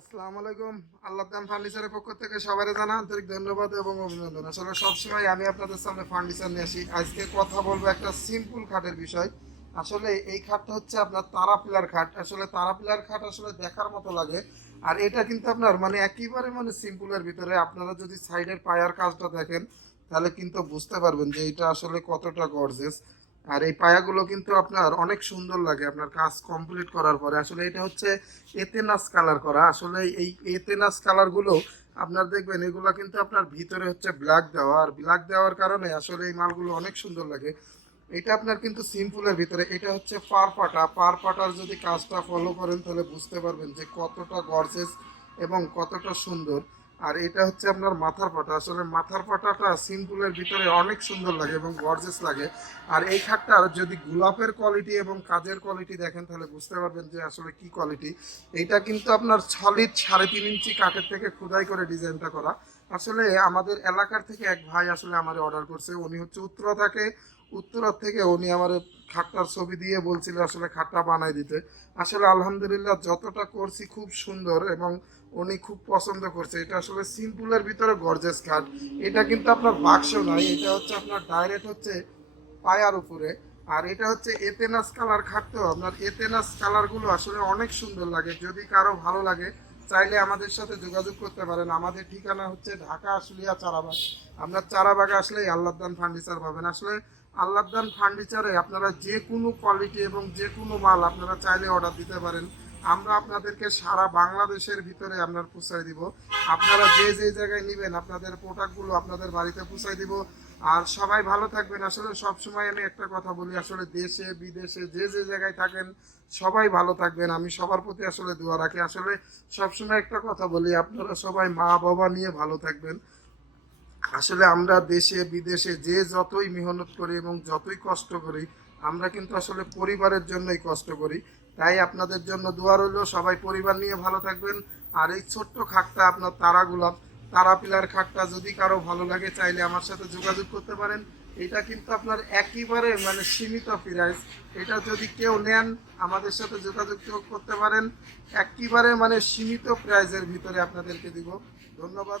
আসসালামু আলাইকুম। আল্লাহদান ফার্নিচারের পক্ষ থেকে সবারই জানা আন্তরিক ধন্যবাদ এবং অভিনন্দন। আসলে সবসময় আমি আপনাদের সামনে ফার্নিচার নিয়ে আসি। আজকে কথা বলব একটা সিম্পল খাটের বিষয়। আসলে এই খাটটা হচ্ছে আপনার তারা পিলার খাট। আসলে তারা পিলার খাট আসলে দেখার মতো লাগে। আর এটা কিন্তু আপনার মানে একেবারে মানে সিম্পলের ভিতরে। আপনারা যদি সাইডের পায়ার কাজটা দেখেন, তাহলে কিন্তু বুঝতে পারবেন যে এটা আসলে কতটা গর্জেস আর এই পায়াগুলো কিন্তু আপনার অনেক সুন্দর লাগে, আপনার কাজ কমপ্লিট করার পরে। আসলে এটা হচ্ছে এতেনাস কালার করা। আসলে এই এতেনাস কালারগুলো আপনার দেখবেন, এগুলো কিন্তু আপনার ভিতরে হচ্ছে ব্ল্যাক দেওয়া। আর ব্ল্যাক দেওয়ার কারণে আসলে এই মালগুলো অনেক সুন্দর লাগে। এটা আপনার কিন্তু সিম্পলের ভিতরে, এটা হচ্ছে পার পাটা। পার পাটার যদি কাজটা ফলো করেন, তাহলে বুঝতে পারবেন যে কতটা গর্জেস এবং কতটা সুন্দর। আর এটা হচ্ছে আপনার মাথার পাটা। আসলে মাথার পাটাটা সিম্পলের ভিতরে অনেক সুন্দর লাগে এবং গর্জেস লাগে। আর এই খাটটার যদি গোলাপের কোয়ালিটি এবং কাজের কোয়ালিটি দেখেন, তাহলে বুঝতে পারবেন যে আসলে কি কোয়ালিটি এটা কিন্তু আপনার সলিড সাড়ে তিন ইঞ্চি কাঠের থেকে খোদাই করে ডিজাইনটা করা। আসলে আমাদের এলাকার থেকে এক ভাই আসলে আমার অর্ডার করছে। উনি হচ্ছে উত্তরা থাকে উত্তরা থেকে উনি আমার খাটটার ছবি দিয়ে বলছিল আসলে খাটটা বানাই দিতে। আসলে আলহামদুলিল্লাহ যতটা করছি খুব সুন্দর এবং উনি খুব পছন্দ করছে। এটা আসলে সিম্পলের ভিতরে গর্জেস খাট। এটা কিন্তু আপনার বাক্স নয়, এটা হচ্ছে আপনার ডাইরেক্ট হচ্ছে পায়ার উপরে। আর এটা হচ্ছে এতেনাস কালার খাট তো। আপনার এতেনাস কালারগুলো আসলে অনেক সুন্দর লাগে। যদি কারও ভালো লাগে চাইলে আমাদের সাথে যোগাযোগ করতে পারেন। আমাদের ঠিকানা হচ্ছে ঢাকা আশুলিয়া চারাবাগ। আপনার চারাবাগে আসলেই আল্লাহদান ফার্নিচার পাবেন। আসলে আল্লাহদান ফার্নিচারে আপনারা যে কোনো কোয়ালিটি এবং যে কোনো মাল আপনারা চাইলে অর্ডার দিতে পারেন। আমরা আপনাদেরকে সারা বাংলাদেশের ভিতরে আপনার পৌঁছায় দিব। আপনারা যে যে জায়গায় নেবেন, আপনাদের প্রোডাক্টগুলো আপনাদের বাড়িতে পৌঁছায় দিব। আর সবাই ভালো থাকবেন। আসলে সব সময় আমি একটা কথা বলি, আসলে দেশে, বিদেশে যে যে জায়গায় থাকেন, সবাই ভালো থাকবেন। আমি সবার প্রতি আসলে দোয়া রাখি। আসলে সবসময় একটা কথা বলি, আপনারা সবাই মা বাবা নিয়ে ভালো থাকবেন। আসলে আমরা দেশে, বিদেশে যে যতই মেহনত করি এবং যতই কষ্ট করি আমরা কিন্তু আসলে পরিবারের জন্যই কষ্ট করি। তাই আপনাদের জন্য দোয়া রইল, সবাই পরিবার নিয়ে ভালো থাকবেন। আর এই ছোট্ট খাটটা আপনার তারা গোলাপ, তারা পিলার খাটটা যদি কারও ভালো লাগে, চাইলে আমার সাথে যোগাযোগ করতে পারেন। এটা কিন্তু আপনার একেবারে মানে সীমিত প্রাইস। এটা যদি কেউ নেন, আমাদের সাথে যোগাযোগ করতে পারেন। একেবারে মানে সীমিত প্রাইজের ভিতরে আপনাদেরকে দিব। ধন্যবাদ।